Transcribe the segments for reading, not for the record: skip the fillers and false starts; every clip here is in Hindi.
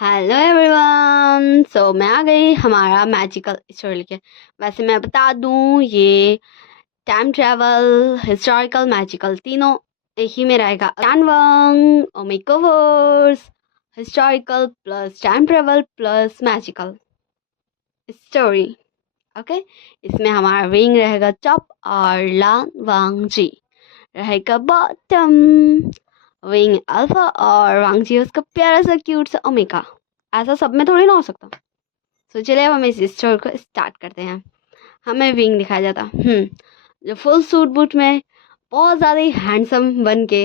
Hello everyone. मैं आ गई हमारा मैजिकल स्टोरी लेके। वैसे मैं बता दूं, ये टाइम ट्रैवल, हिस्टोरिकल, मैजिकल तीनों एक ही में रहेगा। जानवंग omegaverse, historical plus time travel plus magical story. Okay, इसमें हमारा विंग रहेगा टॉप और लान वांग जी रहेगा बॉटम। विंग अल्फा और वांग जी उसका प्यारा सा क्यूट सा ओमेगा। ऐसा सब में थोड़ी ना हो सकता। चलिए अब हम इस स्टोरी को स्टार्ट करते हैं। हमें विंग दिखाया जाता, जो फुल सूट बूट में बहुत ज़्यादा ही हैंडसम बन के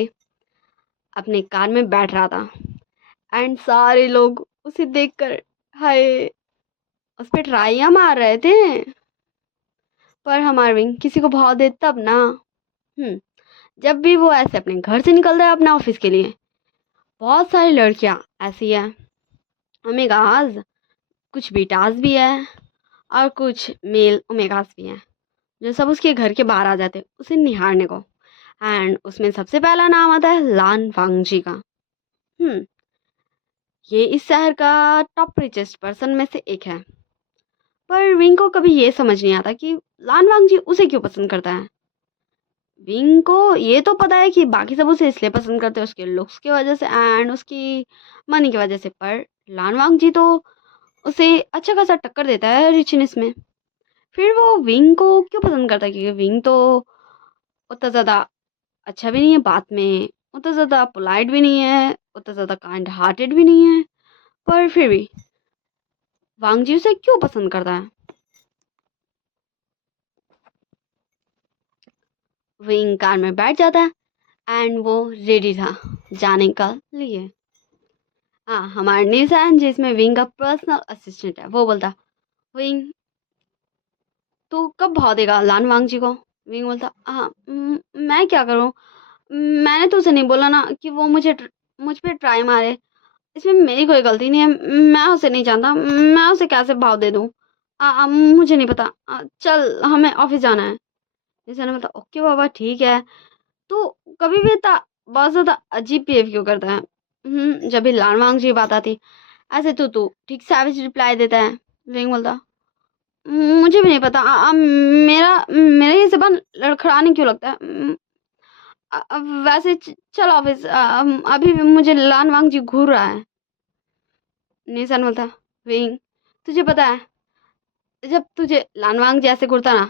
अपने कार में बैठ रहा था। एंड सारे लोग उसे देखकर हाय उस पर ट्राइयां मार रहे थे। पर हमारा विंग किसी को भाव दे तब ना। जब भी वो ऐसे अपने घर से निकलता है अपने ऑफिस के लिए, बहुत सारी लड़कियां ऐसी हैं, ओमेगाज, कुछ बीटास भी है और कुछ मेल ओमेगास भी हैं, जो सब उसके घर के बाहर आ जाते उसे निहारने को। एंड उसमें सबसे पहला नाम आता है लान वांगजी का। हम्म ये इस शहर का टॉप रिचेस्ट पर्सन में से एक है। पर विंग को कभी ये समझ नहीं आता कि लान वांगजी उसे क्यों पसंद करता है। विंग को ये तो पता है कि बाकी सब उसे इसलिए पसंद करते हैं उसके लुक्स की वजह से एंड उसकी मनी की वजह से। पर लान वांगजी तो उसे अच्छा खासा टक्कर देता है रिचनेस में। फिर वो विंग को क्यों पसंद करता है, क्योंकि विंग तो उतना ज़्यादा अच्छा भी नहीं है, बात में उतना ज़्यादा पोलाइट भी नहीं है, उतना ज़्यादा काइंड हार्टेड भी नहीं है। पर फिर भी वांगजी उसे क्यों पसंद करता है। विंग कार में बैठ जाता है एंड वो रेडी था जाने का लिए। हाँ, हमारा निशान जिसमें विंग का पर्सनल असिस्टेंट है, वो बोलता, विंग तू कब भाव देगा लान वांगजी को। विंग बोलता, हाँ मैं क्या करूँ, मैंने तो उसे नहीं बोला ना कि वो मुझ पे ट्राई मारे। इसमें मेरी कोई गलती नहीं है, मैं उसे नहीं जानता, मैं उसे कैसे भाव दे दूँ। मुझे नहीं पता। चल हमें ऑफिस जाना है। जैसे ने बोला, ओके बाबा ठीक है। तो कभी भी इतना बहुत ज़्यादा अजीब बिहेव क्यों करता है। जब भी लानवांग जी बात आती ऐसे तो तू ठीक सैविज रिप्लाई देता है। विंग बोलता, मुझे भी नहीं पता। मेरा मेरा ये जबान लड़खड़ाने क्यों लगता है। वैसे चल ऑफिस। अभी भी मुझे लानवांग जी घूर रहा है। निशान बोलता, विंग तुझे पता है, जब तुझे लानवांग जैसे घूरता ना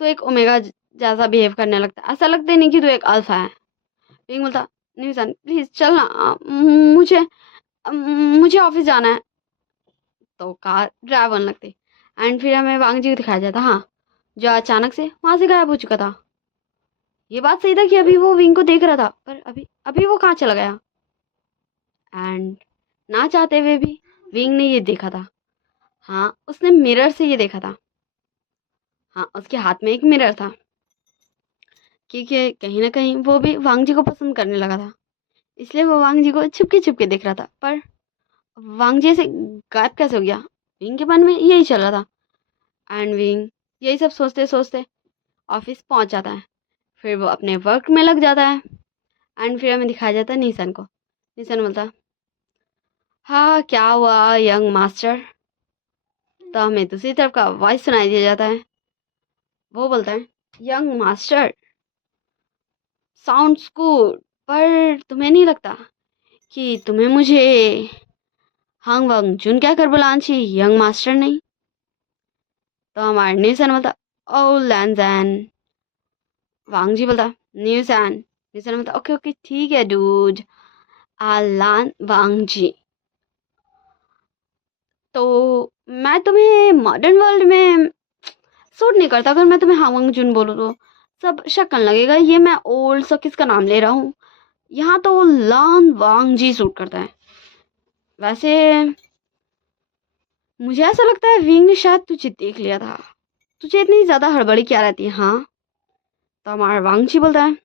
तो एक ओमेगा जैसा बिहेव करने लगता है, ऐसा लगता ही नहीं कि तू एक अल्फा है। विंग बोलता, निशान प्लीज चल ना, मुझे ऑफिस जाना है। तो कार ड्राइव होने लगती एंड फिर हमें वांग जी को दिखाया जाता, हाँ, जो अचानक से वहां से गायब हो चुका था। ये बात सही था कि अभी वो विंग को देख रहा था, पर अभी अभी वो कहाँ चला गया। एंड ना चाहते हुए भी विंग ने ये देखा था। हाँ, उसने मिरर से ये देखा था। हाँ, उसके हाथ में एक मिरर था, क्योंकि कहीं ना कहीं वो भी वांग जी को पसंद करने लगा था। इसलिए वो वांग जी को छुपके छुपके देख रहा था। पर वांग जी से गायब कैसे हो गया, विंग के मन में यही चल रहा था। एंड विंग यही सब सोचते सोचते ऑफिस पहुंच जाता है। फिर वो अपने वर्क में लग जाता है एंड फिर हमें दिखाया जाता है निशन को। निशन बोलता, हाँ क्या हुआ यंग मास्टर। तो हमें दूसरी तरफ का वॉइस सुनाई दिया जाता है। वो बोलता है, यंग मास्टर साउंड्स गुड, पर तुम्हें नहीं लगता कि तुम्हें मुझे हंग वंग जुन क्या कर बुलाना चाहिए, यंग मास्टर नहीं। तो हमारे निशन बोलता, ओ लैंजैन। वांग जी बोलता, न्यूसन। निशन बोलता, ओके ओके ठीक है डूड, आलान वांग जी। तो मैं तुम्हें मॉडर्न वर्ल्ड में सूट नहीं करता। अगर मैं तुम्हें हावंग जुन बोलूँ तो सब शक करने लगेगा, ये मैं ओल्ड सा किसका नाम ले रहा हूँ। यहाँ तो लान वांग जी सूट करता है। वैसे मुझे ऐसा लगता है विंग ने शायद तुझे देख लिया था, तुझे इतनी ज्यादा हड़बड़ी क्या रहती है। हाँ, तो हमारा वांग जी बोलता है,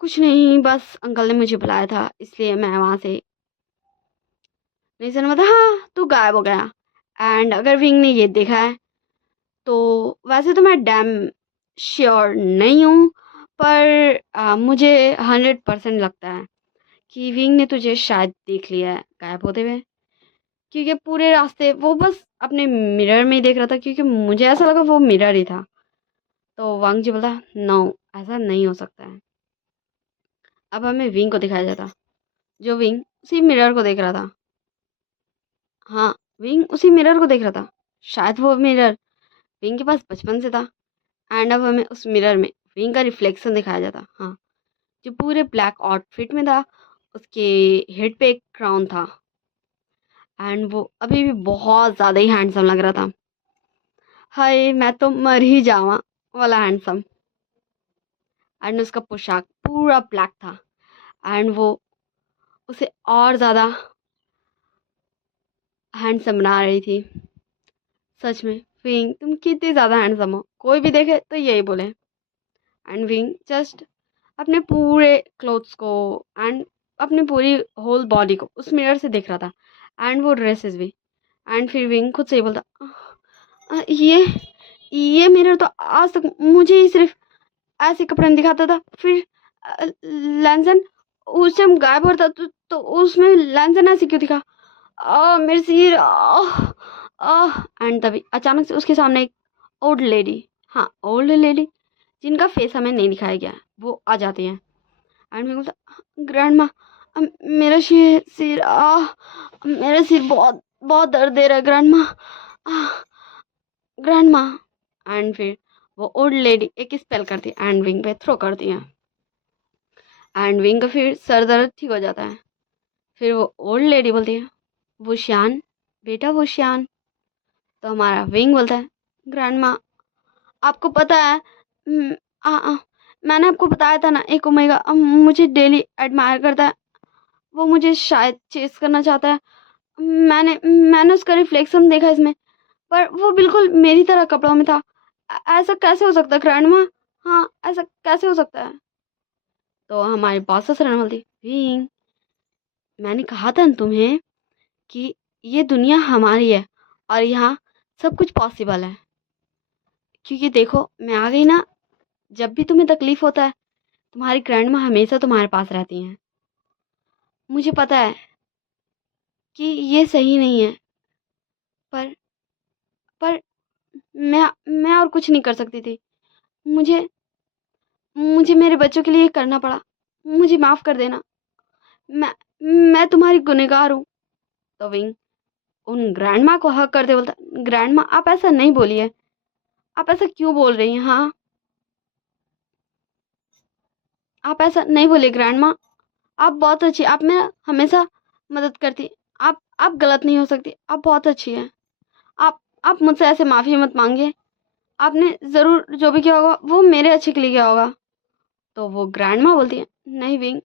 कुछ नहीं, बस अंकल ने मुझे बुलाया था इसलिए मैं वहां से। निशन बोलता, हाँ तू गायब हो गया। एंड अगर विंग ने ये देखा है तो वैसे तो मैं डैम श्योर नहीं हूँ, पर मुझे 100% लगता है कि विंग ने तुझे शायद देख लिया है गायब होते हुए। क्योंकि पूरे रास्ते वो बस अपने मिरर में ही देख रहा था, क्योंकि मुझे ऐसा लगा वो मिरर ही था। तो वांग जी बोला, नो, ऐसा नहीं हो सकता है। अब हमें विंग को दिखाया जाता, जो विंग उसी मिरर को देख रहा था। हाँ, विंग उसी मिरर को देख रहा था। शायद वो मिरर विंग के पास बचपन से था। एंड अब हमें उस मिरर में विंग का रिफ्लेक्शन दिखाया जाता। हाँ, जो पूरे ब्लैक आउटफिट में था, उसके हेड पे एक क्राउन था। एंड वो अभी भी बहुत ज़्यादा ही हैंडसम लग रहा था। हाय, मैं तो मर ही जावा वाला हैंडसम। एंड उसका पोशाक पूरा ब्लैक था। एंड वो उसे और ज़्यादा हैंडसम बना रही थी। सच में विंग, तुम कितनी ज़्यादा हैंडसम हो, कोई भी देखे तो यही बोले। एंड विंग जस्ट अपने पूरे क्लोथ्स को एंड अपनी पूरी होल बॉडी को उस मिरर से देख रहा था। एंड वो ड्रेसेस भी। एंड फिर विंग खुद से ही बोलता, ये मिरर तो आज तक मुझे ही सिर्फ ऐसे कपड़े में दिखाता था। फिर लैंसन उस टाइम गायब होता तो उसमें लैंसन ऐसे क्यों दिखा? मेरे सिर। एंड तभी अचानक से उसके सामने एक ओल्ड लेडी, हाँ ओल्ड लेडी, जिनका फेस हमें नहीं दिखाया गया है, वो आ जाती है। एंड मैं बोलता, ग्रैंड माँ, मेरा सिर सिर मेरा सिर बहुत बहुत दर्द दे रहा है ग्रैंड माँ, ग्रैंड माँ। एंड फिर वो ओल्ड लेडी एक स्पेल करती है एंड विंग पे थ्रो करती है। एंड विंग का फिर सर दर्द ठीक हो जाता है। फिर वो ओल्ड लेडी बोलती है, वुशियान, बेटा वुशियान। तो हमारा विंग बोलता है, ग्रैंड माँ, आपको पता है, हम्म, आ, आ, मैंने आपको बताया था ना, एक ओमेगा मुझे डेली एडमायर करता है, वो मुझे शायद चेस करना चाहता है। मैंने मैंने उसका रिफ्लेक्शन देखा इसमें, पर वो बिल्कुल मेरी तरह कपड़ों में था। ऐसा कैसे हो सकता है ग्रैंड माँ? हाँ, ऐसा कैसे हो सकता है? तो हमारे बॉस ससुर बोलती, विंग, मैंने कहा था ना तुम्हें कि ये दुनिया हमारी है और यहाँ सब कुछ पॉसिबल है। क्योंकि देखो, मैं आ गई ना, जब भी तुम्हें तकलीफ होता है, तुम्हारी ग्रैंड माँ हमेशा तुम्हारे पास रहती हैं। मुझे पता है कि ये सही नहीं है, पर पर मैं और कुछ नहीं कर सकती थी। मुझे मुझे मेरे बच्चों के लिए करना पड़ा। मुझे माफ़ कर देना। मैं मैं तुम्हारी गुनहगार हूँ। तो विंग उन ग्रैंड माँ को हक करते बोलता, ग्रैंड माँ, आप ऐसा नहीं बोलिए। आप ऐसा क्यों बोल रही हैं? हाँ, आप ऐसा नहीं बोलिए ग्रैंड माँ। आप बहुत अच्छी, आप मेरा हमेशा मदद करती। आप गलत नहीं हो सकती, आप बहुत अच्छी हैं। आप मुझसे ऐसे माफ़ी मत मांगिए। आपने ज़रूर जो भी किया होगा वो मेरे अच्छे के लिए किया होगा। तो वो ग्रैंड माँ बोलती है, नहीं विंग,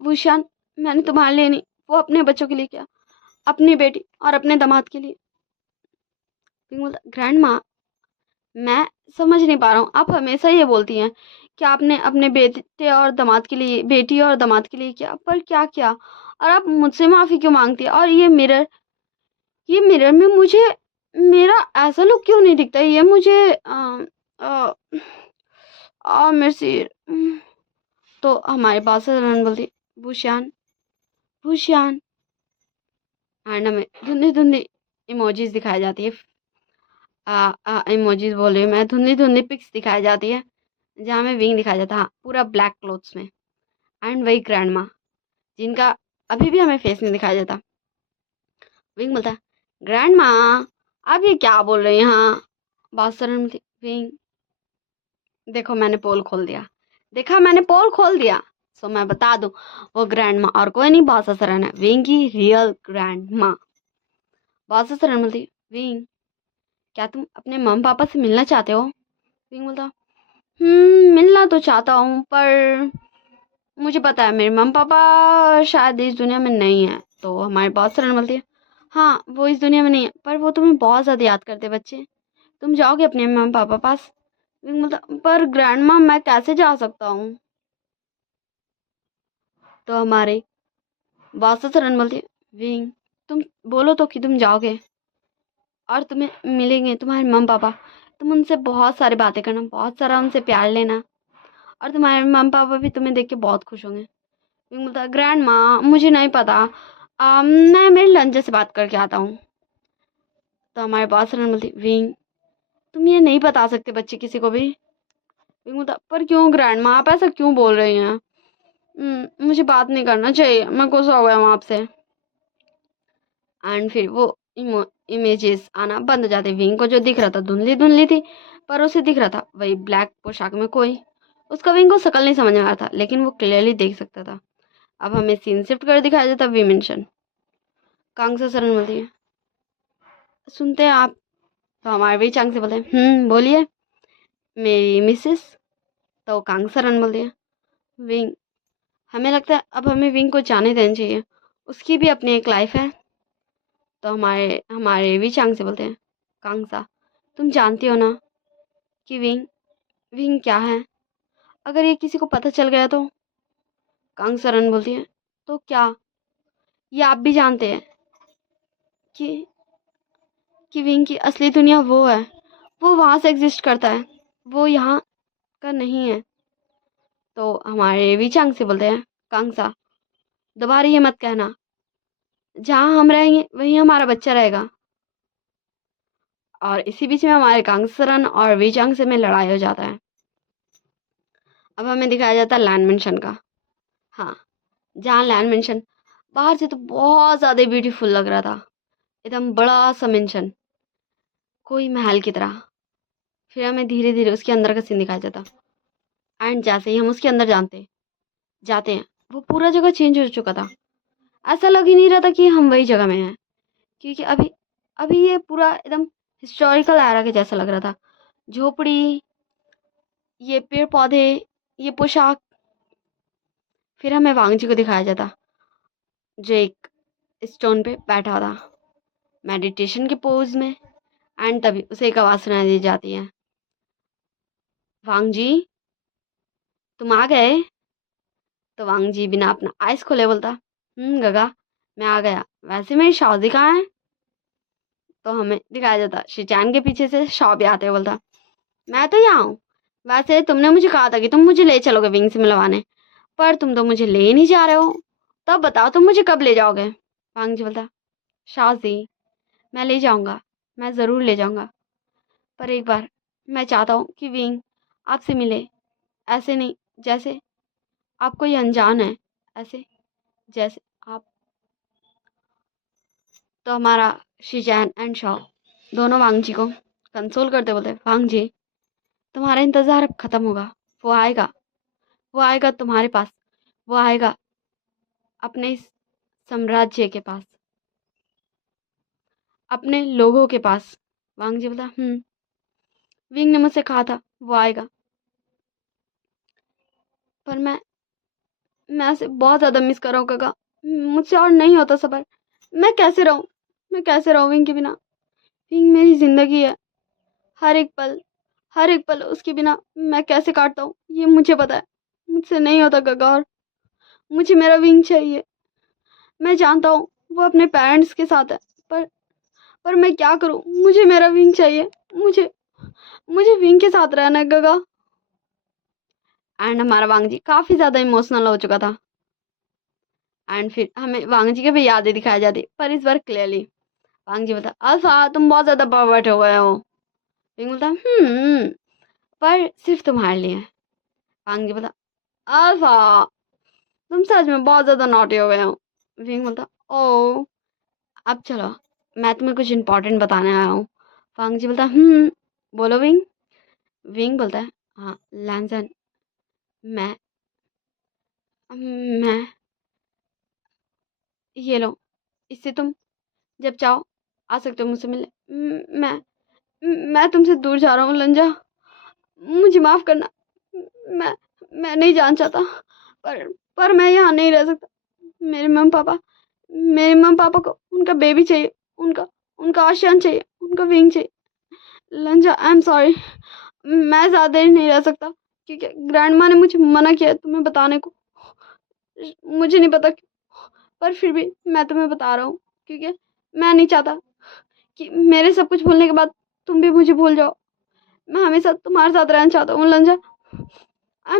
भूषण, मैंने तुम्हारे लिए नहीं, वो अपने बच्चों के लिए किया, अपनी बेटी और अपने दामाद के लिए। विंग बोलता, ग्रैंड माँ, मैं समझ नहीं पा रहा हूँ, आप हमेशा ये बोलती हैं कि आपने अपने बेटे और दामाद के लिए, बेटी और दामाद के लिए किया, पर क्या किया? और आप मुझसे माफ़ी क्यों मांगती है? और ये मिरर में मुझे मेरा ऐसा लुक क्यों नहीं दिखता? ये मुझे आ, मेरे सिर। तो हमारे पास से रन बोलती, भूषान, भूषान। एंड हमें धुंधली धुंधली इमोजीज दिखाई जाती है। इमोजीज बोल रही हूँ मैं, धुंधली धुंधली पिक्स दिखाई जाती है, जहाँ हमें विंग दिखाया जाता है, हाँ पूरा ब्लैक क्लोथ्स में। एंड वही ग्रैंड माँ, जिनका अभी भी हमें फेस नहीं दिखाया जाता। विंग बोलता है, ग्रैंड माँ, आप ये क्या बोल रही हैं? हाँ, बहुत सरल में थी। विंग, देखो मैंने पोल खोल दिया, देखा मैंने पोल खोल दिया। सो मैं बता दूं, वो ग्रैंड माँ और कोई नहीं, बॉस सरन है, विंग की रियल ग्रैंड माँ। बॉस सरन बोलती, विंग, क्या तुम अपने मम पापा से मिलना चाहते हो? विंग बोलता, मिलना तो चाहता हूँ, पर मुझे पता है मेरे मम पापा शायद इस दुनिया में नहीं है। तो हमारे बॉस सरन बोलती है, हाँ वो इस दुनिया में नहीं है, पर वो तुम्हें बहुत ज़्यादा याद करते बच्चे। तुम जाओगे अपने मम पापा पास? विंग बोलता, पर ग्रैंड माँ, मैं कैसे जा सकता हूँ? तो हमारे बॉस सरन बोलती है, विंग, तुम बोलो तो कि तुम जाओगे और तुम्हें मिलेंगे तुम्हारे मम पापा। तुम उनसे बहुत सारी बातें करना, बहुत सारा उनसे प्यार लेना, और तुम्हारे मम पापा भी तुम्हें देख के बहुत खुश होंगे। विंग बोलता, ग्रैंड माँ, मुझे नहीं पता, मैं मेरे लंच से बात करके आता हूँ। तो हमारे बॉस रन बोलती, विंग तुम ये नहीं बता सकते बच्चे किसी को भी। विंग बोलता, पर क्यों ग्रैंड माँ, आप ऐसा क्यों बोल रही हैं? मुझे बात नहीं करना चाहिए, मैं गुस्सा हो गया हूँ आपसे। एंड फिर वो इमेजेस आना बंद हो जाते। विंग को जो दिख रहा था धुंधली धुंधली थी, पर उसे दिख रहा था वही ब्लैक पोशाक में कोई। उसका विंग को शकल नहीं समझ में आ रहा था, लेकिन वो क्लियरली देख सकता था। अब हमें सीन शिफ्ट कर दिखाया जाता वी मेंशन। कांग से सरन बोलती है, सुनते हैं आप? तो हमारे भी चांग से बोलते हैं, बोलिए मेरी मिसेस। तो कांग सरन बोलती है, विंग हमें लगता है अब हमें विंग को जाने देना चाहिए, उसकी भी अपनी एक लाइफ है। तो हमारे हमारे भी चांग से बोलते हैं, कांगसा तुम जानती हो ना कि विंग विंग क्या है? अगर ये किसी को पता चल गया तो? कांग सरन बोलती है, तो क्या ये आप भी जानते हैं कि विंग की असली दुनिया वो है, वो वहां से एग्जिस्ट करता है, वो यहाँ का नहीं है। तो हमारे भी चांग से बोलते हैं, कांगसा दोबारा ये मत कहना, जहाँ हम रहेंगे वहीं हमारा बच्चा रहेगा। और इसी बीच में हमारे कांगसरन और वीचांग से में लड़ाई हो जाता है। अब हमें दिखाया जाता है लैंड मेंशन का। हाँ, जहाँ लैंड मेंशन बाहर से तो बहुत ज़्यादा ब्यूटीफुल लग रहा था, एकदम बड़ा सा मेंशन, कोई महल की तरह। फिर हमें धीरे धीरे उसके अंदर का सीन दिखाया जाता। एंड जैसे ही हम उसके अंदर जाते हैं, वो पूरा जगह चेंज हो चुका था। ऐसा लग ही नहीं रहा था कि हम वही जगह में हैं, क्योंकि अभी अभी ये पूरा एकदम हिस्टोरिकल एरा के जैसा लग रहा था। झोपड़ी, ये पेड़ पौधे, ये पोशाक। फिर हमें वांग जी को दिखाया जाता, जो एक स्टोन पे बैठा था मेडिटेशन के पोज में। एंड तभी उसे एक आवाज़ सुनाई दी जाती है, वांग जी तुम आ गए? तो वांग जी बिना अपना आइस खोले बोलता, गगा मैं आ गया, वैसे मेरी शादी कहाँ है? तो हमें दिखाया जाता शिचान के पीछे से शॉप आते हुए बोलता, मैं तो यहाँ हूँ, वैसे तुमने मुझे कहा था कि तुम मुझे ले चलोगे विंग से मिलवाने, पर तुम तो मुझे ले ही नहीं जा रहे हो। तब बताओ तुम मुझे कब ले जाओगे? वांग जी बोलता, शाजी मैं ले जाऊंगा, मैं ज़रूर ले जाऊंगा, पर एक बार मैं चाहता हूँ कि विंग आपसे मिले, ऐसे नहीं जैसे आप कोई अनजान है, ऐसे जैसे आप। तो हमारा शिजैन एंड शॉ दोनों वांग जी को कंसोल करते बोलते, वांग जी तुम्हारा इंतज़ार अब ख़त्म होगा, वो आएगा, वो आएगा तुम्हारे पास, वो आएगा अपने इस साम्राज्य के पास, अपने लोगों के पास। वांग जी बोला, विंग ने मुझसे कहा था वो आएगा, पर मैं उसे बहुत ज़्यादा मिस कर रहा हूँ काका, मुझसे और नहीं होता सबर। मैं कैसे रहूँ विंग के बिना? विंग मेरी ज़िंदगी है, हर एक पल, हर एक पल उसके बिना मैं कैसे काटता हूँ ये मुझे पता है, मुझसे नहीं होता काका, और मुझे मेरा विंग चाहिए। मैं जानता हूँ वो अपने पेरेंट्स के साथ है, पर मैं क्या करूँ, मुझे मेरा विंग चाहिए, मुझे मुझे विंग के साथ रहना है गगा। एंड हमारा वांग जी काफ़ी ज़्यादा इमोशनल हो चुका था। एंड फिर हमें वांग जी के भी यादें दिखाई जाती, पर इस बार क्लियरली। वांग जी बोलता, अल्फा तुम बहुत ज़्यादा परवर्ट हो गए हो। विंग बोलता, पर सिर्फ तुम्हारे लिए। वांग जी बोलता, अल्फा तुम सच में बहुत ज़्यादा नॉटी हो गए हो। विंग बोलता, ओ अब चलो मैं तुम्हें कुछ इंपॉर्टेंट बताने आया हूँ। वांग जी बोलता, बोलो विंग। विंग बोलता है, हाँ लैंसन, मैं मैं ये लो, इससे तुम जब चाहो आ सकते हो मुझसे मिलने। मैं तुमसे दूर जा रहा हूँ लंजा, मुझे माफ़ करना। मैं नहीं जाना चाहता, पर मैं यहाँ नहीं रह सकता। मेरे मम्मी पापा को उनका बेबी चाहिए, उनका उनका आशियान चाहिए, उनका विंग चाहिए। लंजा आई एम सॉरी, मैं ज़्यादा देर नहीं रह सकता, क्योंकि ग्रैंड माँ ने मुझे मना किया है तुम्हें बताने को। मुझे नहीं पता क्यों, पर फिर भी मैं तुम्हें बता रहा हूँ, क्योंकि मैं नहीं चाहता कि मेरे सब कुछ भूलने के बाद तुम भी मुझे भूल जाओ। मैं हमेशा तुम्हारे साथ रहना चाहता हूँ लंजा। आई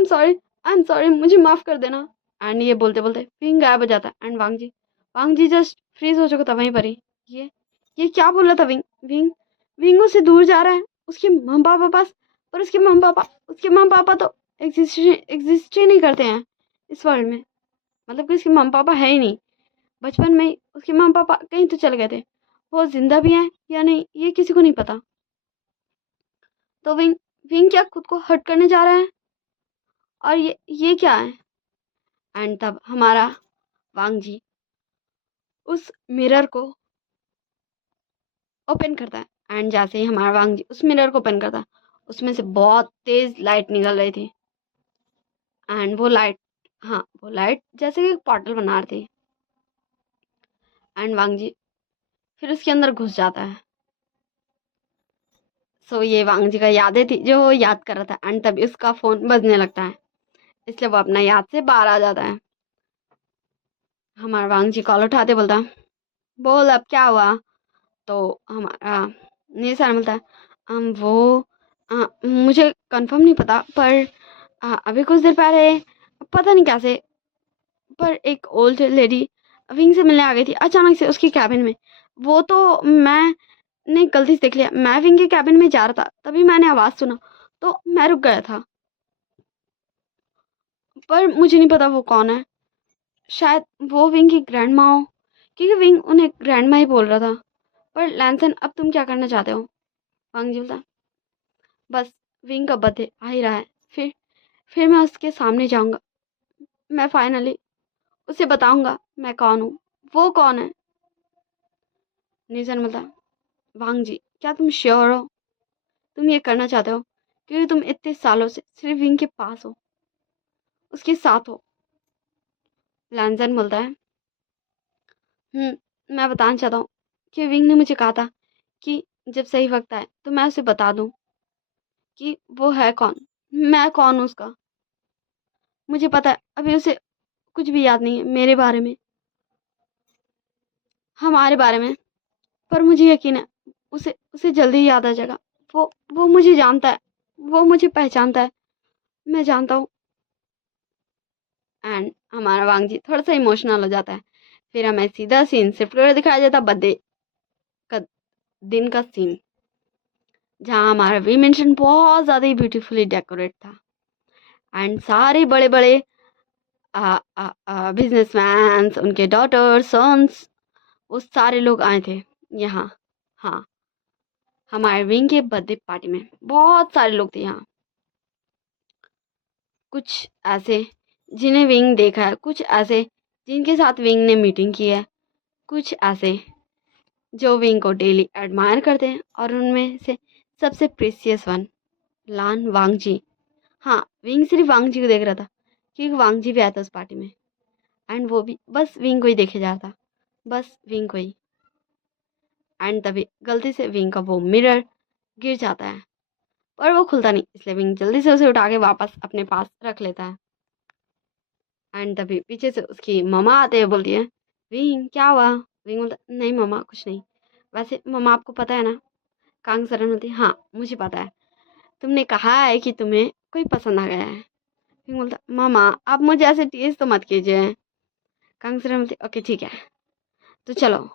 एम सॉरी, मुझे माफ़ कर देना। एंड ये बोलते बोलते विंग गायब हो जाता है। And Wang ji Wang ji just freeze हो चुका था वहीं पर ही। ये क्या बोल रहा था विंग? विंग विंग उससे दूर जा रहा है उसके मम्मी पापा पास, पर उसके मम्मी पापा तो एग्जिस्ट ही नहीं करते हैं इस वर्ल्ड में। मतलब कि उसके मम्मी पापा है ही नहीं। बचपन में ही उसके मम्मी पापा कहीं तो चले गए थे। वो जिंदा भी हैं या नहीं ये किसी को नहीं पता। तो विंग विंग क्या खुद को हर्ट करने जा रहा है? और ये क्या है? एंड तब हमारा वांग जी उस मिरर को ओपन करता है। एंड जैसे ही हमारा वांग जी उस मिरर को ओपन करता है, उसमें से बहुत तेज लाइट निकल रही थी। एंड वो लाइट जैसे कि एक पोर्टल बना रही थी। एंड वांग जी फिर उसके अंदर घुस जाता है। सो ये वांग जी का यादें थी जो वो याद कर रहा था। एंड तभी उसका फोन बजने लगता है, इसलिए वो अपना याद से बाहर आ जाता है। हमारा वांग जी कॉल उठाते बोलता, बोल अब क्या हुआ? तो हमारा निसार बोलता है, वो मुझे कंफर्म नहीं पता, पर अभी कुछ देर पहले पता नहीं कैसे पर एक ओल्ड लेडी विंग से मिलने आ गई थी अचानक से उसकी कैबिन में। वो तो मैंने गलती से देख लिया, मैं विंग के कैबिन में जा रहा था तभी मैंने आवाज़ सुना तो मैं रुक गया था, पर मुझे नहीं पता वो कौन है। शायद वो विंग की ग्रैंड माँ हो, क्योंकि विंग उन्हें ग्रैंड माँ ही बोल रहा था। पर लैंसन अब तुम क्या करना चाहते हो? वांग जी बोलता, बस विंग का बर्थडे आ ही रहा है, फिर मैं उसके सामने जाऊंगा, मैं फाइनली उसे बताऊंगा मैं कौन हूँ। वो कौन है? निशन बोलता, वांग जी क्या तुम श्योर हो तुम ये करना चाहते हो? क्योंकि तुम इतने सालों से सिर्फ विंग के पास हो, उसके साथ हो। लैंसन बोलता है, मैं बताना चाहता हूँ कि विंग ने मुझे कहा था कि जब सही वक्त आए तो मैं उसे बता दूं कि वो है कौन, मैं कौन हूँ उसका। मुझे पता है अभी उसे कुछ भी याद नहीं है मेरे बारे में, हमारे बारे में, पर मुझे यकीन है उसे उसे जल्दी ही याद आ जाएगा। वो मुझे जानता है, वो मुझे पहचानता है, मैं जानता हूँ। एंड हमारा वांग जी थोड़ा सा इमोशनल हो जाता है। फिर हमें सीधा सीन शिफ्ट कर दिखाया जाता है बर्थडे का दिन का सीन, जहाँ हमारा वी मेंशन बहुत ज़्यादा ही ब्यूटीफुली डेकोरेट था। एंड सारे बड़े बड़े बिजनेसमैन, उनके डॉटर्स, सन्स, वो सारे लोग आए थे यहाँ। हाँ, हमारे विंग के बर्थडे पार्टी में बहुत सारे लोग थे यहाँ। कुछ ऐसे जिन्हें विंग देखा है, कुछ ऐसे जिनके साथ विंग ने मीटिंग की है, कुछ ऐसे जो विंग को डेली एडमायर करते हैं, और उनमें से सबसे प्रीसियस वन लान वांग जी। हाँ, विंग सिर्फ वांग जी को देख रहा था क्योंकि वांग जी भी आया था उस पार्टी में। एंड वो भी बस विंग को ही देखे जा रहा था, बस विंग को ही। एंड तभी गलती से विंग का वो मिरर गिर जाता है, पर वो खुलता नहीं, इसलिए विंग जल्दी से उसे उठा के वापस अपने पास रख लेता है। एंड तभी पीछे से उसकी ममा आते हुए बोलती है, विंग क्या हुआ? विंग बोलता, नहीं ममा कुछ नहीं। वैसे ममा आपको पता है ना? कांग सरन बोलती, हाँ मुझे पता है, तुमने कहा है कि तुम्हें कोई पसंद आ गया है। विंग बोलता, मामा आप मुझे ऐसे टीज तो मत कीजिए। कांग सरन बोलती, ओके ठीक है, तो चलो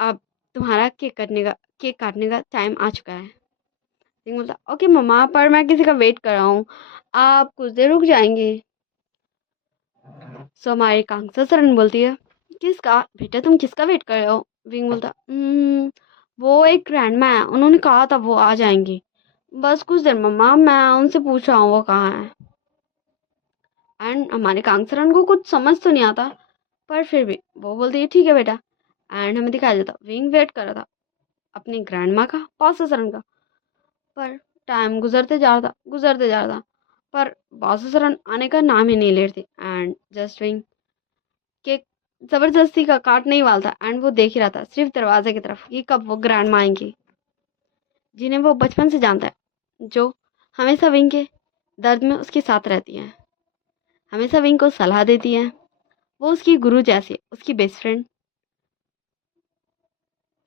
अब तुम्हारा केक काटने का टाइम आ चुका है। विंग बोलता, ओके ममा पर मैं किसी का वेट कर रहा हूँ, आप कुछ देर रुक जाएंगे? सो हमारी कांगसा सरन बोलती है, किसका बेटा, तुम किसका वेट कर रहे हो? विंग बोलता, वो एक ग्रैंडमा है, उन्होंने कहा था वो आ जाएंगी, बस कुछ देर मम्मा, मैं उनसे पूछ रहा हूँ वो कहाँ है। एंड हमारे कांगसरन को कुछ समझ तो नहीं आता, पर फिर भी वो बोलती है ठीक है बेटा। एंड हमें दिखाया जाता विंग वेट कर रहा था अपनी ग्रैंडमा का, बॉससरन का, पर टाइम गुजरते जा रहा था, पर बॉससरन आने का नाम ही नहीं ले रही थी। एंड जस्ट विंग केक जबरदस्ती का काट नहीं वाला था, एंड वो देख ही रहा था सिर्फ दरवाजे की तरफ कि कब वो ग्रैंड माँ आएंगी, जिन्हें वो बचपन से जानता है, जो हमेशा विंग के दर्द में उसके साथ रहती हैं, हमेशा विंग को सलाह देती हैं। वो उसकी गुरु जैसी, उसकी बेस्ट फ्रेंड,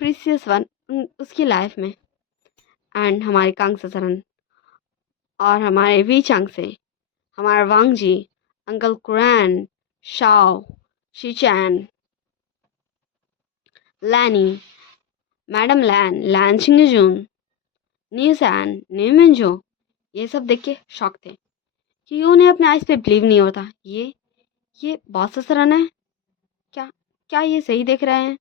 प्रीसियस वन उसकी लाइफ में। एंड हमारे कांग ससरन और हमारे वी चांग से, हमारा वांग जी, अंकल कुरैन, शाओ, शीचैन, लैनी, मैडम लैन, लैन छिंगजून, न्यूसैन, न्यूमिंजो, ये सब देख के शॉक थे क्योंकि उन्हें अपने आइज पे बिलीव नहीं होता। ये बॉस ससुरन है क्या? क्या ये सही देख रहे हैं?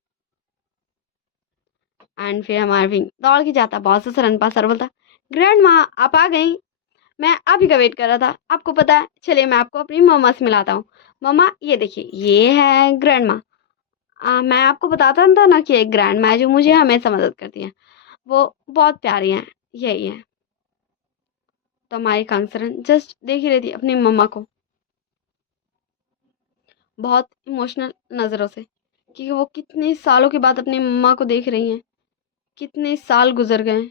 एंड फिर हमारा विंग दौड़ के जाता बॉस ससुरन पास और बोलता, ग्रैंड माँ आप आ गई, मैं आप ही का वेट कर रहा था, आपको पता है, चलिए मैं आपको अपनी मम्मा से मिलाता हूँ। मम्मा ये देखिए, ये है ग्रैंड माँ। मैं आपको बताता था ना कि एक ग्रैंड माँ है जो मुझे हमेशा मदद करती है, वो बहुत प्यारी हैं, यही है। तो हमारी कांगसरन जस्ट देख ही रही थी अपनी मम्मा को बहुत इमोशनल नज़रों से, कि वो कितने सालों के बाद अपनी मम्मा को देख रही हैं, कितने साल गुजर गए।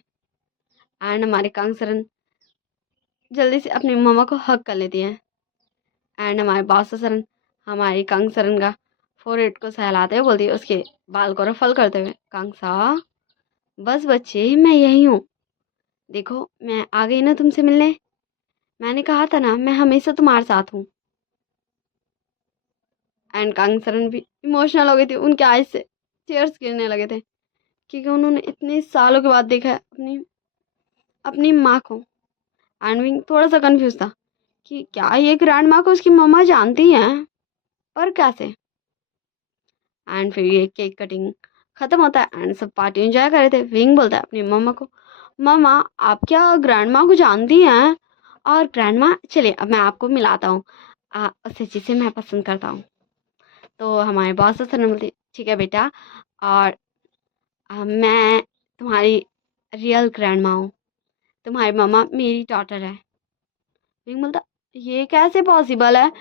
एंड हमारी कांगसरन जल्दी से अपनी मम्मा को हक कर लेती है। एंड हमारे बॉस सरन हमारी कांगसरन का फोरहेड को सहलाते हुए बोलती है, उसके बाल को रफल करते हुए, कांगसा बस बच्चे मैं यही हूँ, देखो मैं आ गई ना तुमसे मिलने, मैंने कहा था ना मैं हमेशा तुम्हारे साथ हूँ। एंड कांगसरन भी इमोशनल हो गई थी, उनके आईज से टीयर्स गिरने लगे थे क्योंकि उन्होंने इतने सालों के बाद देखा है अपनी अपनी माँ को। एंड विंग थोड़ा सा कंफ्यूज था कि क्या ये ग्रैंड माँ को उसकी मम्मा जानती हैं, पर कैसे। एंड फिर ये केक कटिंग खत्म होता है एंड सब पार्टी एंजॉय कर रहे थे। विंग बोलता है अपनी मम्मा को, मम्मा आप क्या ग्रैंड माँ को जानती हैं? और ग्रैंड माँ चलिए अब मैं आपको मिलाता हूँ उससे जिसे मैं पसंद करता हूँ। तो हमारे बॉस सर ने बोलती, ठीक है बेटा, और मैं तुम्हारी रियल ग्रैंड माँ हूँ, तुम्हारी मम्मा मेरी डॉटर है। विंग बोलता, ये कैसे पॉसिबल है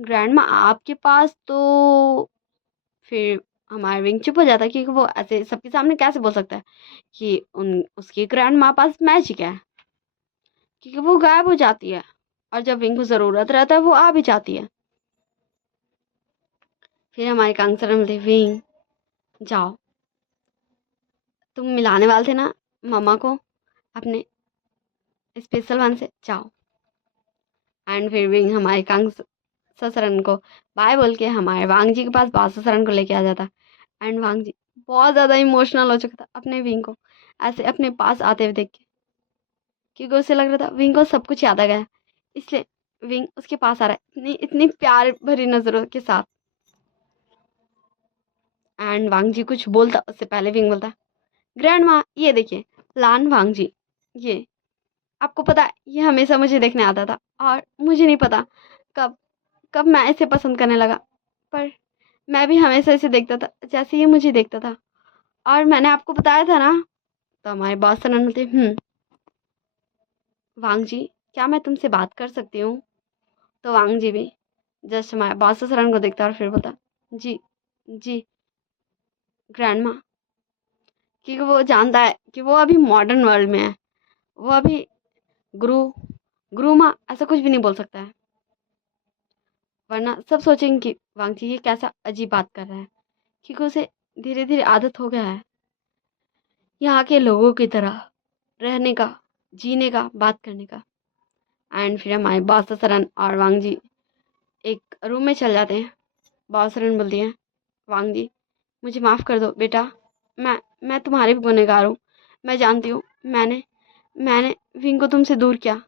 ग्रैंड माँ आपके पास? तो फिर हमारा विंग चुप हो जाता है क्योंकि वो ऐसे सबके सामने कैसे बोल सकता है कि उन उसकी ग्रैंड माँ पास मैजिक है, क्योंकि वो गायब हो जाती है और जब विंग को ज़रूरत रहता है वो आ भी जाती है। फिर हमारे कांगसर बोलते, विंग जाओ, तुम मिलाने वाले थे ना मम्मा को अपने स्पेशल वन से, जाओ। एंड फिर विंग हमारे कांग ससरन को बाय बोल के हमारे वांग जी के पास बास ससरन को लेके आ जाता। एंड वांग जी बहुत ज़्यादा इमोशनल हो चुका था अपने विंग को ऐसे अपने पास आते हुए देख के, क्योंकि उसे लग रहा था विंग को सब कुछ याद आ गया, इसलिए विंग उसके पास आ रहा है इतनी इतनी प्यार भरी नज़रों के साथ। एंड वांग जी कुछ बोलता उससे पहले विंग बोलता, ग्रैंड माँ ये देखिए, लान वांग जी, ये आपको पता है ये हमेशा मुझे देखने आता था और मुझे नहीं पता कब कब मैं इसे पसंद करने लगा, पर मैं भी हमेशा इसे देखता था जैसे ये मुझे देखता था, और मैंने आपको बताया था ना। तो हमारे बॉस सनन बोलते, वांग जी क्या मैं तुमसे बात कर सकती हूँ? तो वांग जी भी जस्ट हमारे बॉस सनन को देखता और फिर बोलता, जी जी ग्रैंड माँ, क्योंकि वो जानता है कि वो अभी मॉडर्न वर्ल्ड में है, वो अभी गुरु गुरु माँ ऐसा कुछ भी नहीं बोल सकता है, वरना सब सोचेंगे कि वांग जी ये कैसा अजीब बात कर रहा है, क्योंकि उसे धीरे धीरे आदत हो गया है यहाँ के लोगों की तरह रहने का, जीने का, बात करने का। एंड फिर हमारे बॉस सरन और वांग जी एक रूम में चल जाते हैं। बॉस सरन बोलती हैं, वांग जी मुझे माफ़ कर दो बेटा, मैं तुम्हारी भी गुनहगार हूँ, मैं जानती हूँ मैंने मैंने विंग को तुमसे दूर किया,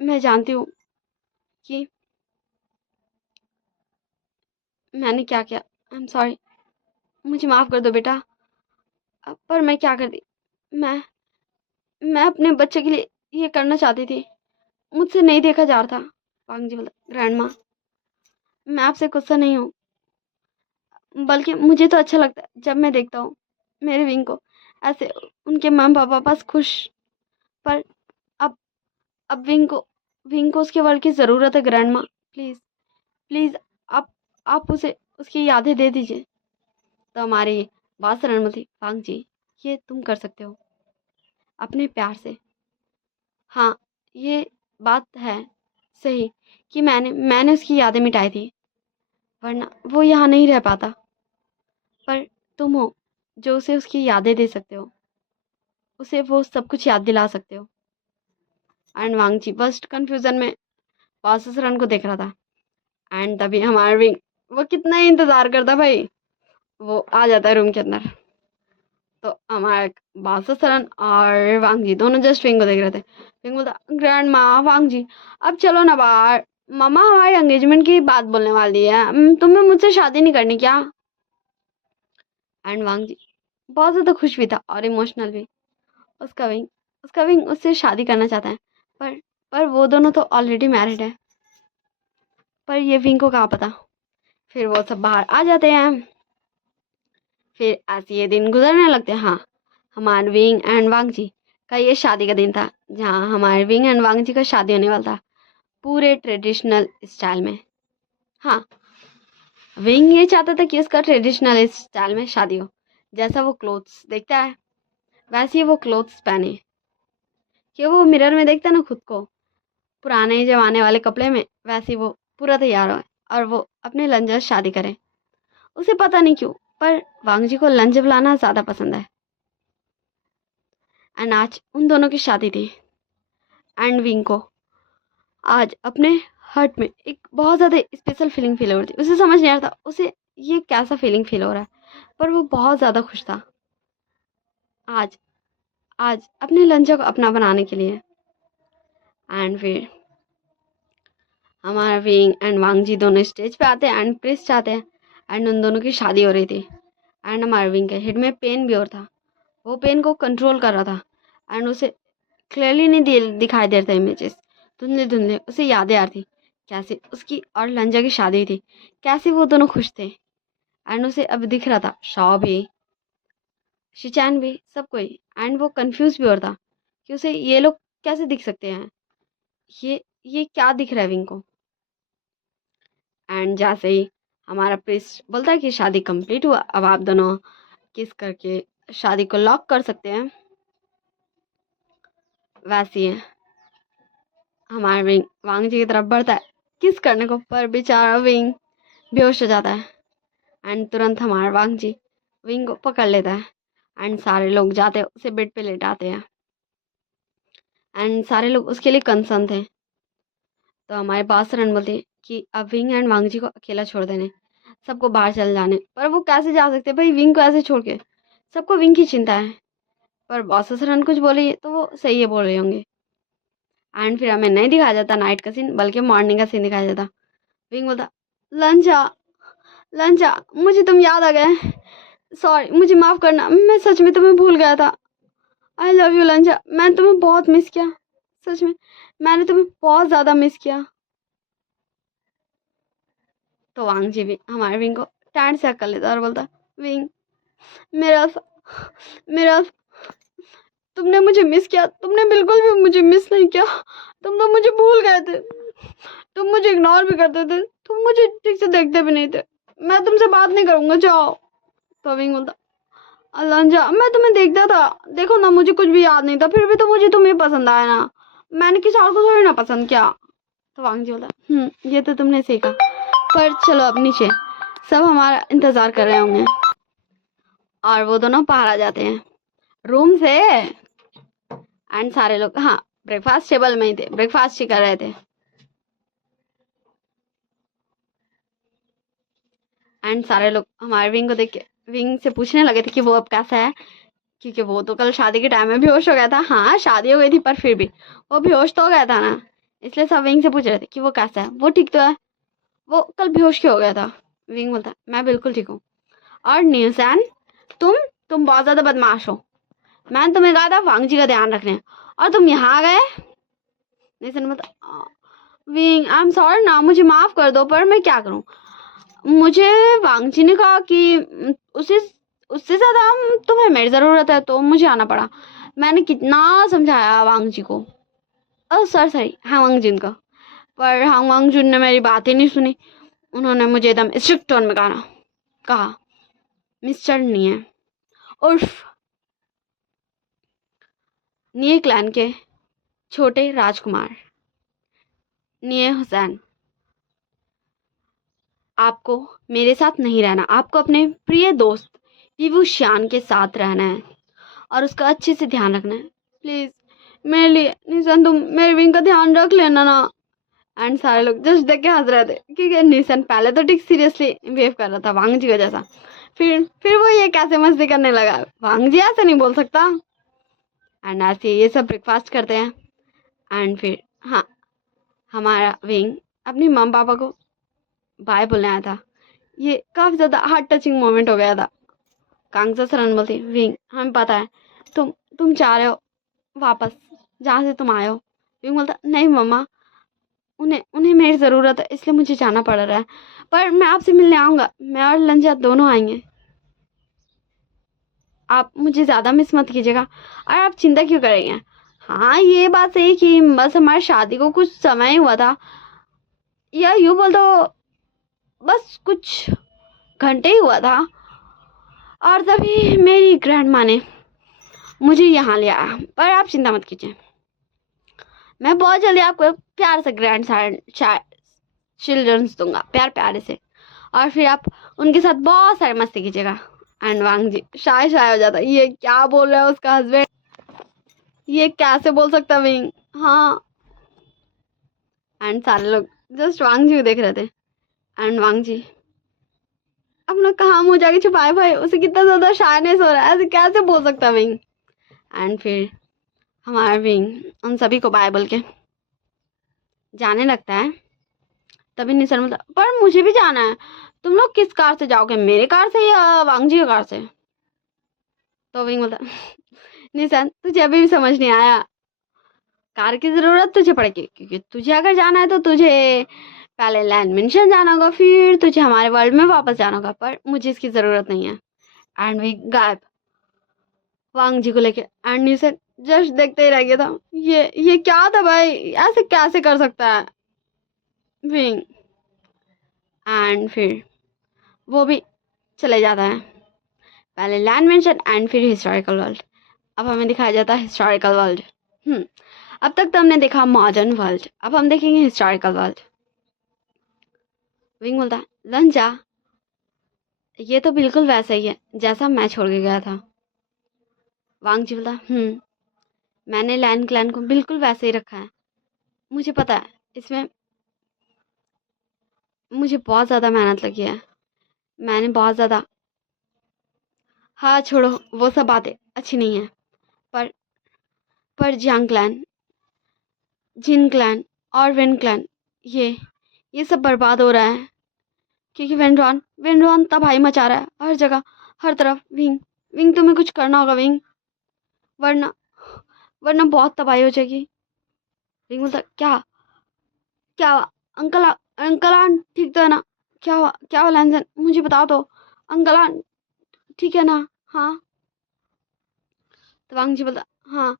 मैं जानती हूँ कि मैंने क्या किया, आई एम सॉरी, मुझे माफ़ कर दो बेटा। पर मैं क्या करती, मैं मैं अपने बच्चे के लिए ये करना चाहती थी, मुझसे नहीं देखा जा रहा था। वांग जी बोला, ग्रैंड माँ मैं आपसे गुस्सा नहीं हूँ, बल्कि मुझे तो अच्छा लगता है जब मैं देखता हूँ मेरे विंग को ऐसे उनके मम्मी पापा पास खुश। पर अब अब विंग को उसके वर्ल्ड की ज़रूरत है ग्रैंड माँ, प्लीज़ प्लीज़ आप आप उसे उसकी यादें दे दीजिए। तो हमारी बात रणमति, वांग जी ये तुम कर सकते हो अपने प्यार से। हाँ ये बात है सही कि मैंने उसकी यादें मिटाई थी, वरना वो यहाँ नहीं रह पाता, पर तुम हो जो उसे उसकी यादें दे सकते हो, उसे वो सब कुछ याद दिला सकते हो। एंड वांगची फर्स्ट कंफ्यूजन में वासुसरन को देख रहा था। एंड तभी हमारा विंग वो कितना ही इंतजार करता भाई, वो आ जाता है रूम के अंदर। तो हमारे बासुसरन और वांग जी दोनों जस्ट विंग को देख रहे थे। विंग बोलता, ग्रैंड माँ वांग जी अब चलो ना बाहर, मामा हमारी एंगेजमेंट की बात बोलने वाली है, तुम्हें मुझसे शादी नहीं करनी क्या? एंड वांग जी बहुत ज़्यादा खुश भी था और इमोशनल भी। उसका विंग उससे शादी करना चाहता है, पर वो दोनों तो ऑलरेडी मैरिड है। पर ये विंग को कहाँ पता। फिर वो सब बाहर आ जाते हैं। फिर ऐसे ये दिन गुजरने लगते हैं। हाँ, हमारे विंग एंड वांग जी का ये शादी का दिन था, जहाँ हमारे विंग एंड वांग जी का शादी होने वाला था पूरे ट्रेडिशनल स्टाइल में। हाँ, विंग ये चाहता था कि उसका ट्रेडिशनल स्टाइल में शादी हो। जैसा वो क्लोथ्स देखता है वैसे ही वो क्लोथ्स पहने। कि वो मिरर में देखता है ना खुद को पुराने जमाने वाले कपड़े में, वैसे ही वो पूरा तैयार हो और वो अपने लंजर शादी करे। उसे पता नहीं क्यों, पर वांग जी को लंज बुलाना ज़्यादा पसंद है। एंड आज उन दोनों की शादी थी। एंड विंग को आज अपने हार्ट में एक बहुत ज़्यादा स्पेशल फीलिंग फील हो रही थी। उसे समझ नहीं आ रहा था उसे ये कैसा फीलिंग फील हो रहा है, पर वो बहुत ज़्यादा खुश था आज आज अपने लंचा को अपना बनाने के लिए। एंड फिर हमारा विंग एंड वांग जी दोनों स्टेज पे आते हैं एंड प्रेस चाहते हैं। एंड उन दोनों की शादी हो रही थी। एंड हमारे विंग के हेड में पेन भी और था। वो पेन को कंट्रोल कर रहा था। एंड उसे क्लियरली नहीं दिखाई दे रहे थे इमेजेस, धुंधले धुंधले उसे यादें आ रही थी कैसे उसकी और लंजा की शादी थी, कैसे वो दोनों खुश थे। एंड उसे अब दिख रहा था शॉ भी, शिचैन भी, सब कोई। एंड वो कंफ्यूज भी हो रहा था कि उसे ये लोग कैसे दिख सकते हैं, ये क्या दिख रहा है विंग को। एंड जैसे ही हमारा प्रिंस बोलता है कि शादी कंप्लीट हुआ, अब आप दोनों किस करके शादी को लॉक कर सकते हैं, वैसे ही हमारा विंग वांग जी की तरफ बढ़ता है किस करने को, पर बेचारा विंग बेहोश हो जाता है। एंड तुरंत हमारा वांग जी विंग को पकड़ लेता है। एंड सारे लोग जाते हैं उसे बेड पे लेटाते हैं। एंड सारे लोग उसके लिए कंसर्न थे। तो हमारे पास रन बोलते हैं कि अब विंग एंड वांग जी को अकेला छोड़ देने, सबको बाहर चल जाने। पर वो कैसे जा सकते भाई विंग को ऐसे छोड़ के, सबको विंग की चिंता है। पर बॉस रन कुछ बोले तो वो सही है बोल रहे होंगे। एंड फिर हमें नहीं दिखाया जाता नाइट का सीन, बल्कि मॉर्निंग का सीन दिखाया जाता। विंग बोलता, लंचा लंचा मुझे तुम याद आ गए, सॉरी मुझे माफ़ करना, मैं सच में तुम्हें भूल गया था। आई लव यू लंचा, मैंने तुम्हें बहुत मिस किया, सच में मैंने तुम्हें बहुत ज़्यादा मिस किया। तो वांग जी भी हमारे विंग को टैंड से कर लेता और बोलता, विंग मेरा मेरा तुमने मुझे मिस किया, तुमने बिल्कुल भी मुझे मिस नहीं किया, तुम तो मुझे भूल गए थे, तुम मुझे इग्नोर भी करते थे, तुम मुझे ठीक से देखते भी नहीं थे, मैं तुमसे बात नहीं करूंगा, जाओ। तो विंग बोलता, अलंजा मैं तुम्हें देखता था, देखो ना मुझे कुछ भी याद नहीं था, फिर भी तो मुझे तुम्हें पसंद आया ना, मैंने किसी और को थोड़ी ना पसंद किया। तो वांग जी बोलता, ये तो तुमने सही कहा, पर चलो अब नीचे, सब हमारा इंतजार कर रहे होंगे। और वो दोनों बाहर आ जाते हैं रूम से। एंड सारे लोग हाँ ब्रेकफास्ट टेबल में ही थे, ब्रेकफास्ट ही कर रहे थे। एंड सारे लोग हमारे विंग को देख के विंग से पूछने लगे थे कि वो अब कैसा है, क्योंकि वो तो कल शादी के टाइम में बेहोश हो गया था। हाँ शादी हो गई थी पर फिर भी वो बेहोश तो हो गया था ना, इसलिए सब विंग से पूछ रहे थे कि वो कैसा है, वो ठीक तो है, वो कल बेहोश क्यों हो गया था। विंग बोलता, मैं बिल्कुल ठीक हूँ। और न्यूसैन तुम बहुत ज्यादा बदमाश हो, मैंने तुम्हें कहा था वांग जी का ध्यान रखने, और तुम यहाँ आ गए। न्यूसैन बोलता, विंग आई एम सॉरी ना, मुझे माफ कर दो, पर मैं क्या करूँ, मुझे वांग जी ने कहा कि उसे उससे ज़्यादा तुम्हें मेरी ज़रूरत है, तो मुझे आना पड़ा। मैंने कितना समझाया वांग जी को, सॉरी हाँ वांग जिन का, पर हाँ वांग जुन ने मेरी बात ही नहीं सुनी। उन्होंने मुझे एकदम स्ट्रिक्ट टोन में कहा मिस्टर नहीं है उर्फ निये क्लैन के छोटे राजकुमार निये हुसैन, आपको मेरे साथ नहीं रहना, आपको अपने प्रिय दोस्त विवू श्यान के साथ रहना है और उसका अच्छे से ध्यान रखना है। प्लीज़ मेरे लिए निशान तुम मेरे विंग का ध्यान रख लेना ना। एंड सारे लोग जस्ट देख के हंस रहे थे, क्योंकि निशान पहले तो ठीक सीरियसली बिहेव कर रहा था वांग जी का जैसा, फिर वो ये कैसे मस्ती करने लगा, वांग जी ऐसे नहीं बोल सकता। एंड ऐसे ये सब ब्रेकफास्ट करते हैं। एंड फिर हाँ, हमारा विंग अपनी मम पापा को बाय बोलने आया था। ये काफ़ी ज़्यादा हार्ट टचिंग मोमेंट हो गया था। कांगजा सरन बोलती, विंग हमें पता है तुम चाह रहे हो वापस जहाँ से तुम आए हो। विंग बोलता, नहीं मम्मा, उन्हें उन्हें मेरी ज़रूरत है इसलिए मुझे जाना पड़ रहा है, पर मैं आपसे मिलने आऊँगा, मैं और लंजा दोनों आएंगे। आप मुझे ज़्यादा मिस मत कीजिएगा और आप चिंता क्यों करेंगे। हाँ ये बात सही कि बस हमारी शादी को कुछ समय ही हुआ था, या यूँ बोल दो बस कुछ घंटे ही हुआ था, और तभी मेरी ग्रैंड माँ ने मुझे यहाँ ले आया। पर आप चिंता मत कीजिए, मैं बहुत जल्दी आपको प्यार से ग्रैंड चिल्ड्रंस दूंगा, प्यार प्यारे से, और फिर आप उनके साथ बहुत सारी मस्ती कीजिएगा। एंड वांग जी शाय शाय हो जाता, ये क्या बोल रहा है उसका हस्बैंड, ये कैसे बोल सकता है विंग। हाँ, एंड सारे लोग जस्ट वांग जी को देख रहे थे। एंड वांग जी अपना कहाँ मुँह जाके छुपाए भाई, उसे कितना ज़्यादा शायनेस हो रहा है, ऐसे कैसे बोल सकता है विंग। एंड फिर हमारा विंग उन सभी को बाय बोल के जाने लगता है। तभी निसन बोलता, पर मुझे भी जाना है, तुम लोग किस कार से जाओगे, मेरे कार से या वांग जी की कार से। तो विंग बोलता, निसन तुझे अभी भी समझ नहीं आया, कार की जरूरत तुझे पड़ेगी क्योंकि तुझे अगर जाना है तो तुझे पहले लैंड मिशन जाना होगा, फिर तुझे हमारे वर्ल्ड में वापस जाना होगा, पर मुझे इसकी जरूरत नहीं है। एंड वी गायब वांग जी को लेके। एंड निसन जस्ट देखते ही रह गया था, ये क्या था भाई, ऐसे कैसे कर सकता है विंग। एंड फिर वो भी चले जाता है, पहले लैंड मिशन एंड फिर हिस्टोरिकल वर्ल्ड। अब हमें दिखाया जाता है हिस्टोरिकल वर्ल्ड। अब तक तो हमने देखा मॉडर्न वर्ल्ड, अब हम देखेंगे हिस्टोरिकल वर्ल्ड। विंग बोलता है, लंजा ये तो बिल्कुल वैसा ही है जैसा मैं छोड़ के गया था। वांग जी बोलता, मैंने लैंड क्लैन को बिल्कुल वैसे ही रखा है, मुझे पता है इसमें मुझे बहुत ज़्यादा मेहनत लगी है, मैंने बहुत ज़्यादा। हाँ छोड़ो, वो सब बातें अच्छी नहीं है, पर जियांग क्लैन, जिन क्लैन और विन क्लैन, ये सब बर्बाद हो रहा है क्योंकि विनरॉन तबाही मचा रहा है हर जगह, हर तरफ। विंग विंग तुम्हें कुछ करना होगा विंग, वरना वरना बहुत तबाही हो जाएगी। विंग बोलता, क्या क्या हुआ अंकल अंकल आंट ठीक तो है ना, क्या हुआ लैंसन, मुझे बताओ तो, अंकल आंट ठीक है ना। हाँ, तो वांग जी बोलता, हाँ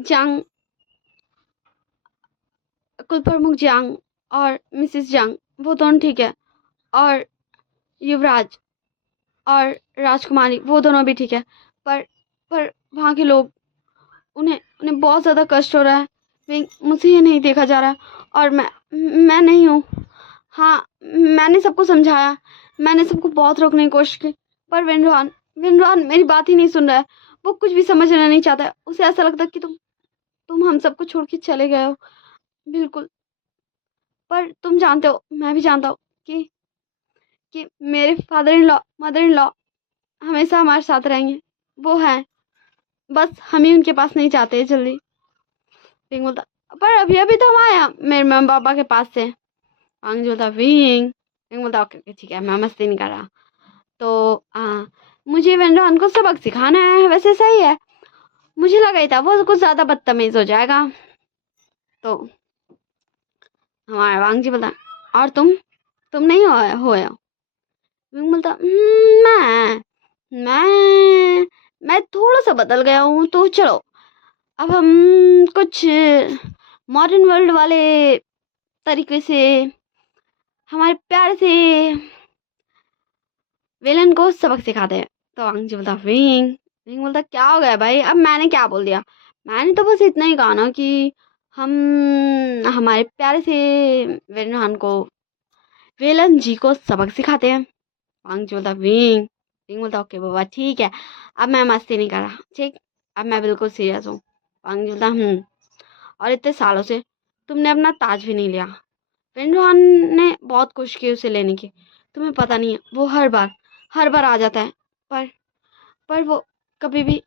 जांग, कुल प्रमुख जांग और मिसिस जांग वो दोनों ठीक है, और युवराज और राजकुमारी वो दोनों भी ठीक है, पर वहाँ के लोग, उन्हें उन्हें बहुत ज़्यादा कष्ट हो रहा है विंग, मुझे ये नहीं देखा जा रहा है, और मैं नहीं हूँ। हाँ मैंने सबको समझाया, मैंने सबको बहुत रोकने की कोशिश की, पर विनरॉन मेरी बात ही नहीं सुन रहा है, वो कुछ भी समझना नहीं चाहता है, उसे ऐसा लगता है कि तुम हम सबको छोड़ के चले गए हो। बिल्कुल, पर तुम जानते हो, मैं भी जानता हूँ कि मेरे father in law mother in law हमेशा हमारे साथ रहेंगे, वो है, बस हम ही उनके पास नहीं चाहते जल्दी। विंग बोलता, पर अभी अभी तो हम आया मेरे मम्मी पापा के पास से। वांग बोलता, विंग बोलता, ओके ओके ठीक है, मैं मस्ती नहीं कर रहा, तो मुझे वेंडोन को सबक सिखाना है, वैसे सही है, मुझे लगा ही था वो कुछ ज़्यादा बदतमीज हो जाएगा। तो हमारा वांग जी बोलता, और तुम नहीं हो। विंग बोलता, मैं थोड़ा सा बदल गया हूँ, तो चलो अब हम कुछ मॉडर्न वर्ल्ड वाले तरीके से हमारे प्यारे से विलन को सबक सिखाते हैं। तो वांग जी बोलता, विंग बोलता, क्या हो गया भाई, अब मैंने क्या बोल दिया, मैंने तो बस इतना ही कहा ना कि हम हमारे प्यारे से विलन को विलन जी को सबक सिखाते हैं। वांग जी बोलता, विंग बोलता, ओके बाबा ठीक है, अब मैं मस्ती नहीं कर रहा, ठीक, अब मैं बिल्कुल सीरियस हूँ। वांग जी बोलता, और इतने सालों से तुमने अपना ताज भी नहीं लिया, विनरॉन ने बहुत कोशिश की उसे लेने की, तुम्हें पता नहीं है वो हर बार हर बार आ जाता है, पर पर वो कभी भी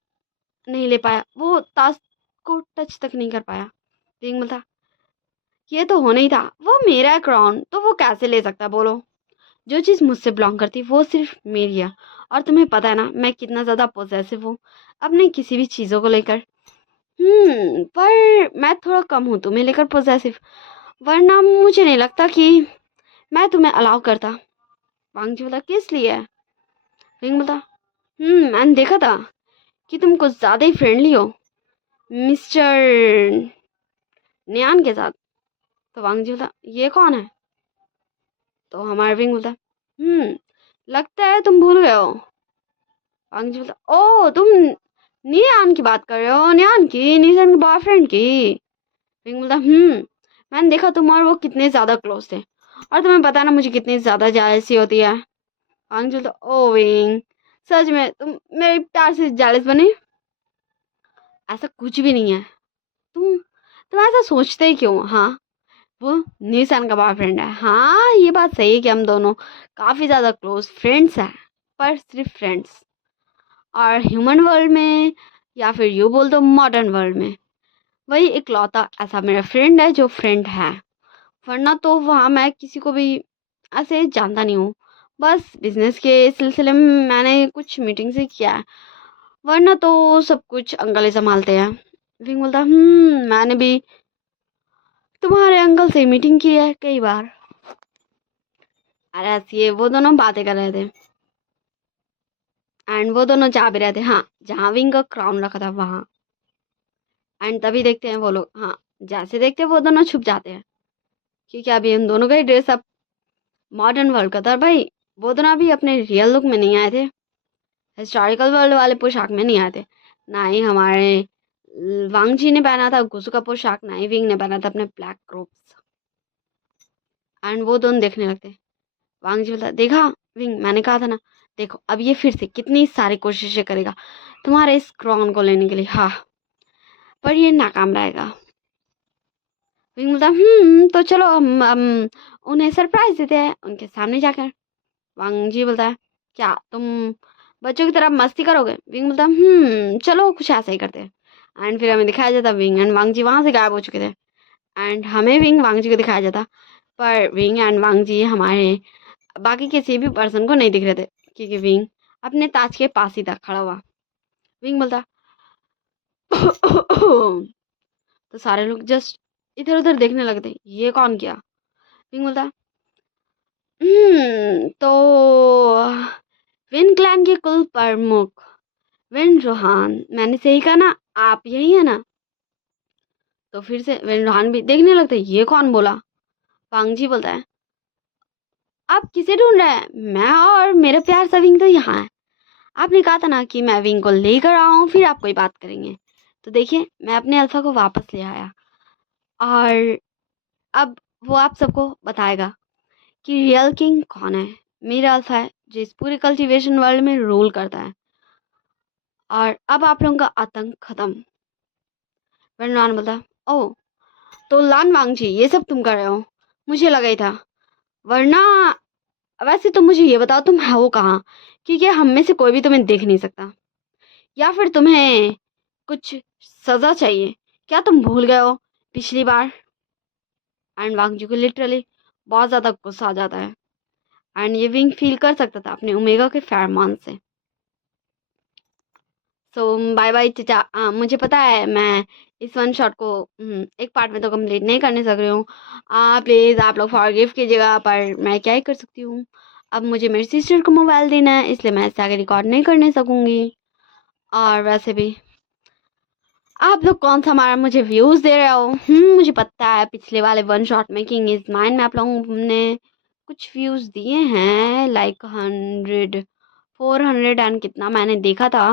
नहीं ले पाया, वो ताश को टच तक नहीं कर पाया। विंग बोलता, ये तो होना ही था, वो मेरा है क्राउन, तो वो कैसे ले सकता, बोलो। जो चीज़ मुझसे बिलोंग करती वो सिर्फ मेरी है। और तुम्हें पता है ना मैं कितना ज़्यादा पॉसेसिव हूँ अपने किसी भी चीज़ों को लेकर। पर मैं थोड़ा कम हूँ तुम्हें लेकर पॉसेसिव, वरना मुझे नहीं लगता कि मैं तुम्हें अलाउ करता। वांग जी बोला, किस लिए? विंग बोलता, मैंने देखा था कि तुम कुछ ज़्यादा ही फ्रेंडली हो मिस्टर नियान के साथ। तो वांग जी बोलता, ये कौन है? तो हमारा विंग बोलता, लगता है तुम भूल गए हो। वांग जी बोलता, ओ तुम नियान की बात कर रहे हो, नियान की, निशान के बॉयफ्रेंड की। विंग बोलता, मैंने देखा तुम और वो कितने ज़्यादा क्लोज थे, और तुम्हें पता है ना मुझे कितनी ज़्यादा जेलसी होती है। वांग जी बोलता, ओ विंग, सच में तुम मेरे प्यार से जेलस बने? ऐसा कुछ भी नहीं है। तुम ऐसा सोचते ही क्यों? हाँ, वो निशान का बॉयफ्रेंड है। हाँ, ये बात सही है कि हम दोनों काफ़ी ज़्यादा क्लोज फ्रेंड्स हैं, पर सिर्फ फ्रेंड्स। और ह्यूमन वर्ल्ड में, या फिर यूँ बोल दो मॉडर्न वर्ल्ड में, वही इकलौता ऐसा मेरा फ्रेंड है जो फ्रेंड है। वरना तो वहाँ मैं किसी को भी ऐसे जानता नहीं हूँ। बस बिजनेस के सिलसिले में मैंने कुछ मीटिंग से किया है, वरना तो सब कुछ अंकल ही संभालते हैं। विंग बोलता, मैंने भी तुम्हारे अंकल से मीटिंग की है कई बार। अरे ऐसी है, वो दोनों बातें कर रहे थे एंड वो दोनों जा भी रहे थे, हाँ, जहाँ विंग का क्राउन रखा था वहाँ। एंड तभी देखते हैं वो लोग, हाँ, जैसे देखते हैं वो दोनों छुप जाते हैं, क्योंकि अभी उन दोनों का ही ड्रेस अप मॉडर्न वर्ल्ड का था भाई। वो दोनों अभी अपने रियल लुक में नहीं आए थे, हिस्टोरिकल वर्ल्ड वाले पोशाक में नहीं आए थे। ना ही हमारे वांग जी ने पहना था गुसु का पोशाक, ना ही विंग ने पहना था अपने ब्लैक क्रोप्स। एंड वो दोनों देखने लगते। वांग जी बोलता, देखा विंग, मैंने कहा था ना, देखो अब ये फिर से कितनी सारी कोशिशें करेगा तुम्हारे इस क्राउन को लेने के लिए, हाँ, पर ये नाकाम रहेगा। विंग बोलता, तो चलो हम उन्हें सरप्राइज देते हैं उनके सामने जाकर। वांग जी बोलता है, क्या तुम बच्चों की तरह मस्ती करोगे? विंग बोलता, चलो कुछ ऐसा ही करते हैं। एंड फिर हमें दिखाया जाता विंग एंड वांग जी वहां से गायब हो चुके थे, एंड हमें विंग वांग जी को दिखाया जाता, पर विंग एंड वांग जी हमारे बाकी किसी भी पर्सन को नहीं दिख रहे थे, क्योंकि विंग अपने ताज के पास ही था खड़ा हुआ। विंग बोलता तो सारे लोग जस्ट इधर उधर देखने लगते, ये कौन किया? विंग बोलता, तो विन क्लैन के कुल प्रमुख विन रोहान, मैंने सही कहा ना, आप यही है ना? तो फिर से विन रोहान भी देखने लगते, ये कौन बोला? वांग जी बोलता है, आप किसे ढूंढ रहे हैं? मैं और मेरा प्यार सा विंग तो यहाँ है। आपने कहा था ना कि मैं विंग को लेकर आऊँ फिर आप कोई बात करेंगे। तो देखिए मैं अपने अल्फा को वापस ले आया, और अब वो आप सबको बताएगा कि रियल किंग कौन है। मेरा अल्फा है जो इस पूरे कल्टीवेशन वर्ल्ड में रूल करता है, और अब आप लोगों का आतंक खत्म। वरनान बोलता, ओ तो लान वांग जी ये सब तुम कर रहे हो, मुझे लगा ही था। वरना वैसे तो मुझे ये बताओ तुम हो कहाँ, क्योंकि हम में से कोई भी तुम्हें देख नहीं सकता, या फिर तुम्हें कुछ सजा चाहिए? क्या तुम भूल गए हो पिछली बार? एंड वांग जी को लिटरली बहुत ज़्यादा गुस्सा आ जाता है, एंड ये विंग फील कर सकता था अपने ओमेगा के फेरोमोन से। सो बाय बाय चचा, मुझे पता है मैं इस वन शॉट को एक पार्ट में तो कंप्लीट नहीं करने सक रही हूँ। प्लीज़ आप लोग फॉरगिव कीजिएगा, पर मैं क्या ही कर सकती हूँ। अब मुझे मेरी सिस्टर को मोबाइल देना है, इसलिए मैं इससे आगे रिकॉर्ड नहीं करने सकूँगी। और वैसे भी आप लोग कौन सा हमारा मुझे व्यूज़ दे रहे हो? मुझे पता है पिछले वाले वन शॉट में किंग इज माइन में आप लोगों ने कुछ व्यूज़ दिए हैं, लाइक 100 400 एंड कितना मैंने देखा था।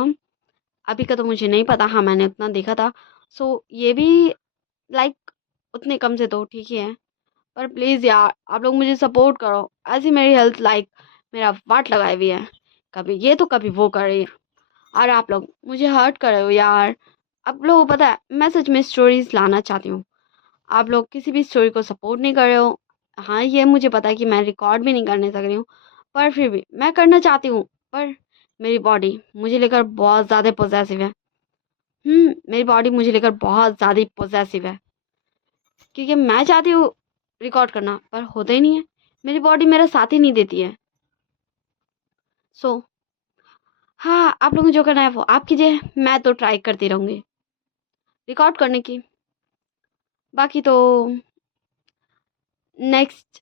अभी का तो मुझे नहीं पता, हाँ मैंने उतना देखा था। सो ये भी लाइक उतने कम से तो ठीक ही है, पर प्लीज़ यार आप लोग मुझे सपोर्ट करो। ऐसी मेरी हेल्थ लाइक मेरा वाट लगाई हुई है, कभी ये तो कभी वो कर रही है, और आप लोग मुझे हर्ट कर रहे हो यार। आप लोगों को पता है मैं सच में स्टोरीज लाना चाहती हूँ, आप लोग किसी भी स्टोरी को सपोर्ट नहीं कर रहे हो। हाँ ये मुझे पता है कि मैं रिकॉर्ड भी नहीं करने सक रही हूँ, पर फिर भी मैं करना चाहती हूँ। पर मेरी बॉडी मुझे लेकर बहुत ज़्यादा पॉसेसिव है। मेरी बॉडी मुझे लेकर बहुत ज़्यादा पॉसेसिव है, क्योंकि मैं चाहती हूँ रिकॉर्ड करना, पर होता ही नहीं है। मेरी बॉडी मेरा साथ ही नहीं देती है। सो हाँ, आप लोगों को जो करना है वो आप कीजिए, मैं तो ट्राई करती रहूँगी रिकॉर्ड करने की। बाकी तो नेक्स्ट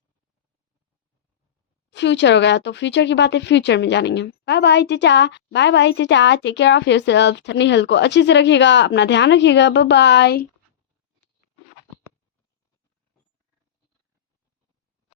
फ्यूचर हो गया, तो फ्यूचर की बातें फ्यूचर में जानेंगे। बाय बाय चाचा, बाय बाय चाचा, टेक केयर ऑफ योरसेल्फ, अपनी हेल्थ को अच्छे से रखिएगा, अपना ध्यान रखिएगा, बाय बाय।